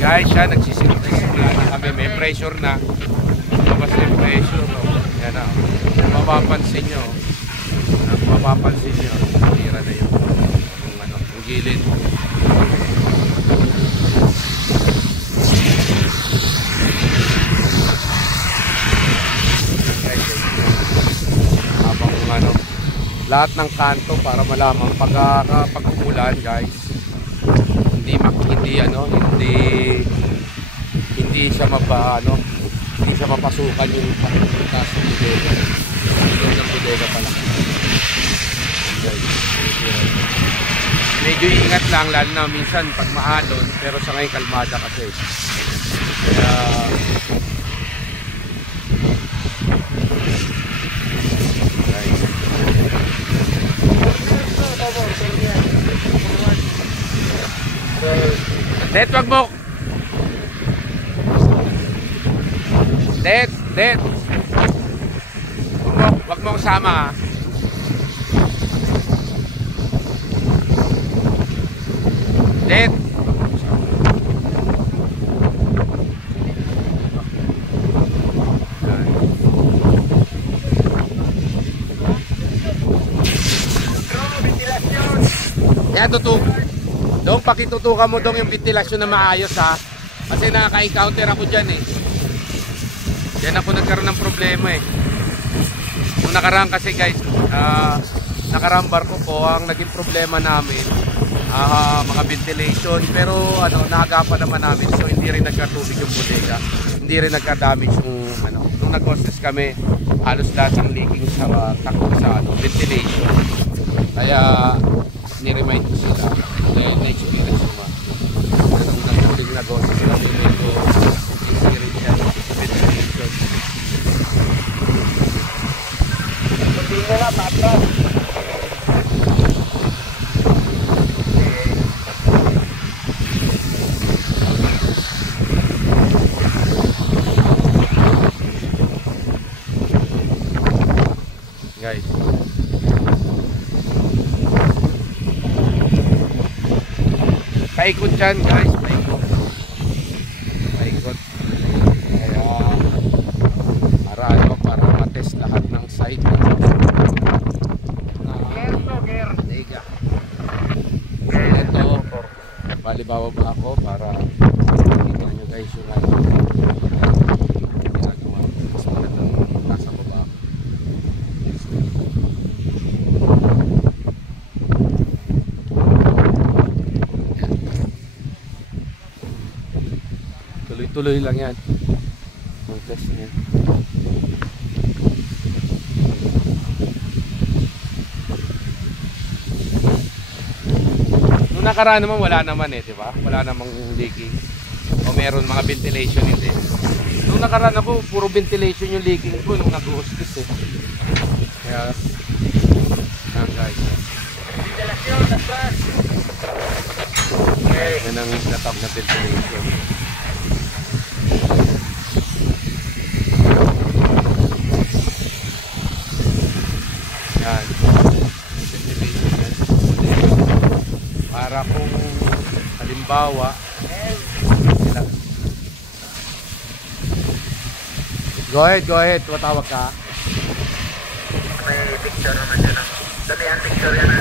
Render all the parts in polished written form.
Guys, siya nagsisimula na kami. May pressure na. Labas na yung pressure. Yan na. Mapapansin nyo. Mapapansin nyo. Tira na yung gilid. Habang lahat ng kanto para malamang pag-uulan, guys. Hindi siya hindi siya mapasukan yung taas ng bodega. Yung ng bodega pala. Medyo ingat lang, lalo na minsan pag maalon, pero sa ngayon kalmada kasi. Kaya Det, wag mo. Det. Wag mo kasama ha. Det. Yan, tutok. Dong, pakitutukan mo dong yung ventilasyon na maayos ha. Kasi nakaka-encounter ako dyan eh. Yan ako nagkaroon ng problema eh. Nung nakaraan kasi guys, nakarang barko ko, ang naging problema namin, mga ventilation. Pero naagapan naman namin, so hindi rin nagkatubig yung bodega. Hindi rin nagka-damage yung nung nag-hostess kami, halos lahat ng leaking sa takbo sa ventilation. Kaya ni-remind ko sila na-experience ko nung nag-huling nag-hostess kami, medyo experience yan ventilation. Tingnan na patras. Guys, paikot dyan guys, paikot. Kaya para matest lahat ng site bodega. So ito, balibaba ako para makikita nyo guys yung ginagawa. Mas magandang nasa baba. Tuloy-tuloy lang yan ang test niya. Nung nakaraan naman wala naman eh, di ba? Wala namang leaking. O meron mga ventilation, hindi. Nung nakaraan ako, puro ventilation yung leaking ko nung nag-hostess eh. Kaya guys, ventilation, tapos yan ang natap na ventilation. Yan. Para kung halimbawa go ahead, tumatawag ka. May picture naman dyan. Damihan picture yan ha.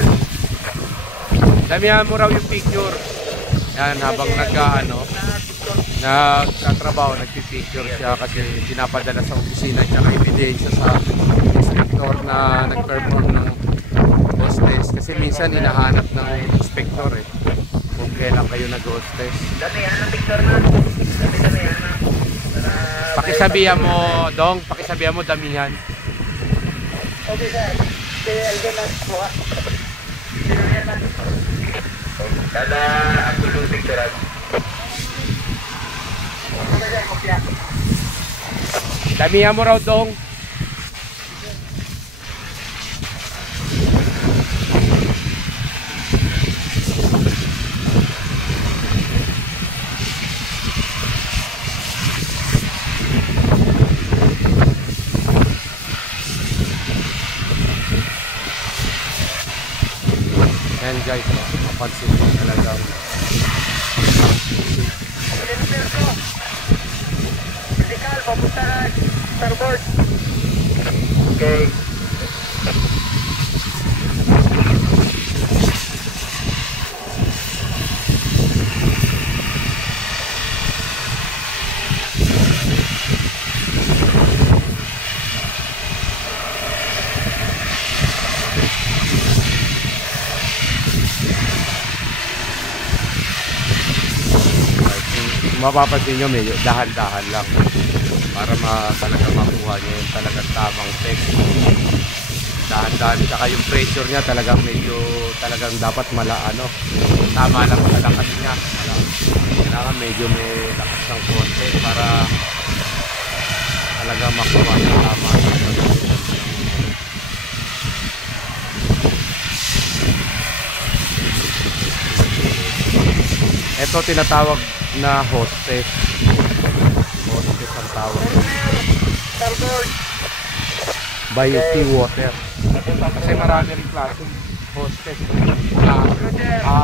Damihan mo raw yung picture. Yan, habang nagtatrabaho, nagpipicture siya kasi pinapadala sa opisina tsaka ebidensya sa inspector na nag-perform ng hostess. Kasi minsan hinahanap ng inspector eh kung kailan kayo nag-hostess. Damihan ng picture na. Damihan na. Pakisabihan mo, Dong, pakisabihan mo damihan. Okay sir, algan na po ha. Kada ako yung picture. Damihan mo raw, Dong. Yan guys, mapansin mo talagang papunta na starboard. Okay. Mapapansin nyo, medyo dahan-dahan lang para talaga makuha nyo yung talagang tamang text. Dahan-dahan, saka yung pressure niya talagang medyo talagang dapat tama lang sa lakas niya. Kailangan medyo may lakas ng konti para talaga makuha nyo tama. Ito tinatawag na hostess. Hostess ang tawag. By seawater. Kasi marami rin klase hostess.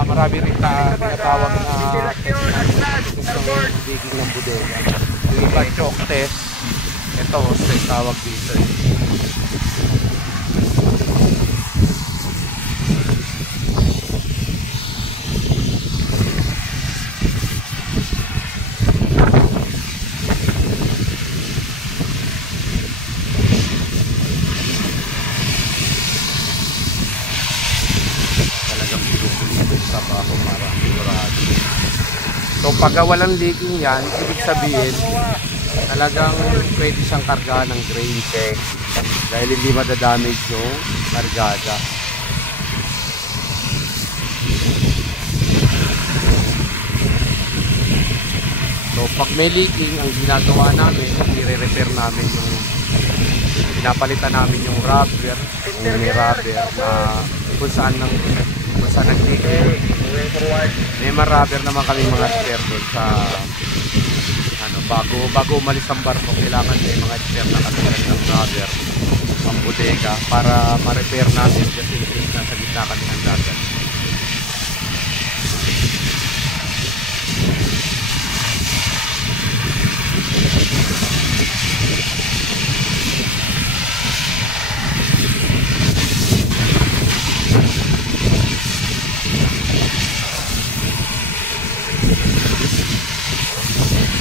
Marami rin tinatawag na digging ng bodega. Yung iba choke test. Ito hostess tawag dito. So pag walang leaking yan, ibig sabihin talagang pwede siyang kargahan ng grain dahil hindi madadamage yung kargada. So pag may leaking, ang ginagawa namin, i-repair namin pinapalitan namin yung rubber, yung may rubber na kung saan nag-leaking. May rubber naman kami mga spare doon sa bago umalis ang barko, kailangan may mga spare na kami ng rubber ang bodega para ma-repair natin just in case na sa gitna kami ng dagat.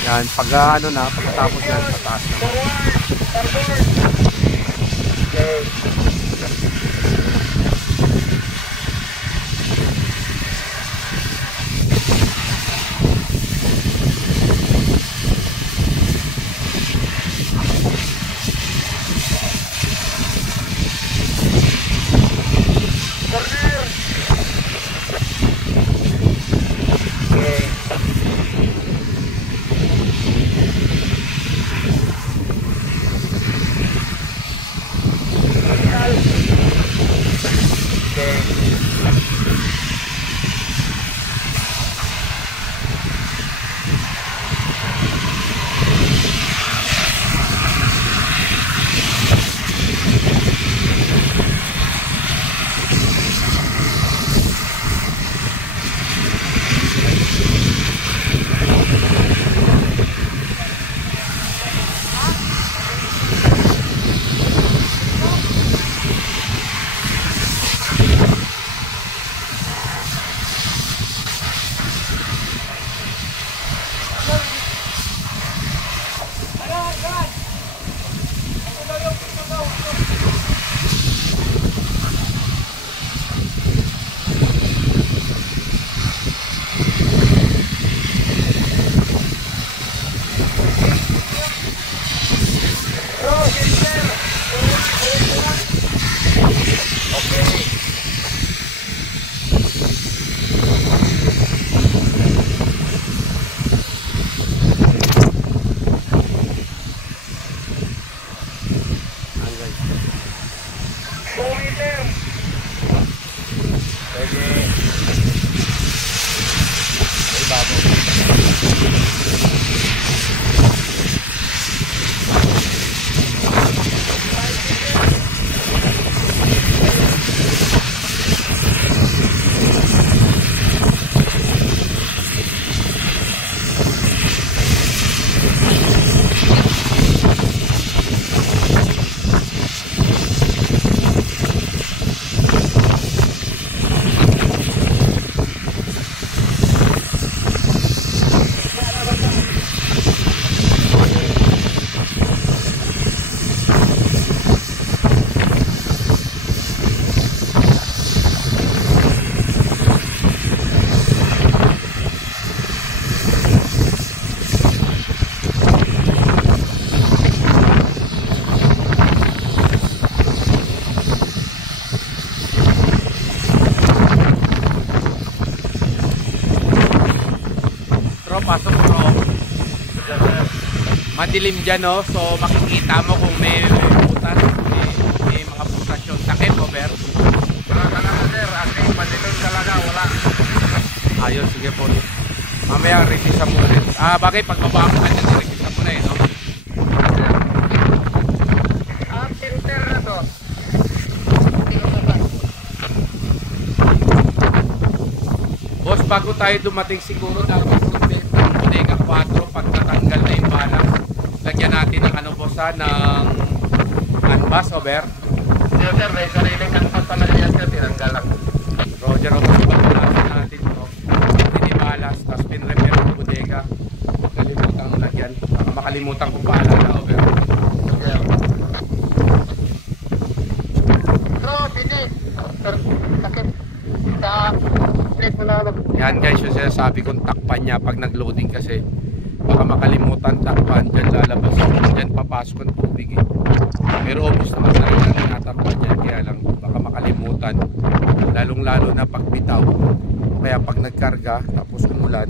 Yan, pagkatapos yan, pataas na. Bro, pasok bro. Madilim dyan, no? So makikita mo kung may butas, may mga butas yung takip, over. Wala talaga sir, aking madilim talaga, wala. Ayun, sige po. Mamaya resisa mo rin. Bagay, pagbaba ko na dyan, resisa mo na eh, no? Filter na to. Boss, bago tayo dumating siguro dapat ng Bodega 4 pag natanggal na yung balas. Lagyan natin ng ano boss ng canvas, over. Sir, sir, may sariling kanpas talaga yan sir, tinanggal lang. Roger, over. Pagkalasin natin ito. Pinibalas, tapos pinrepair ng bodega. Kalimutan ko lagyan. Baka makalimutan ko paalala, over. Sir. Bro, pwede. Sir, sakit. Sa plate mo na lang. Yan guys, yung sinasabi kong takpan niya pag nag-loading kasi baka makalimutan takpan, dyan lalabas, dyan papasok ang tubig eh. Pero obvious naman na rin ang tinatakpan dyan, kaya lang baka makalimutan, lalong lalo na pag bitaw, kaya pag nagkarga tapos umulan,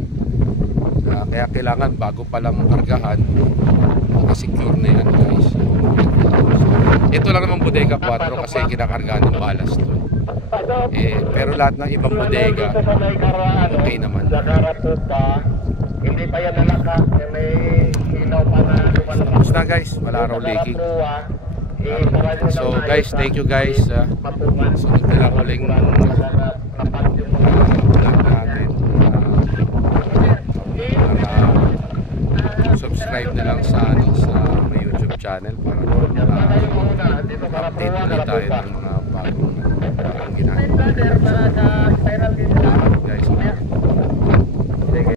kaya kailangan bago palang kargahan nakasecure na yan guys. Ito lang naman Bodega 4 kasi kinakargahan ng balas to. Pero lahat ng ibang bodega okay naman. Hindi pa yan nalaka, may sinaw pa na lumalabas. Tapos na guys, wala raw leaking. So guys, thank you guys. Sunod na lang uling vlog natin. Subscribe na lang sa my YouTube channel para update ulit tayo ng mga bagong ginagawa. Guys.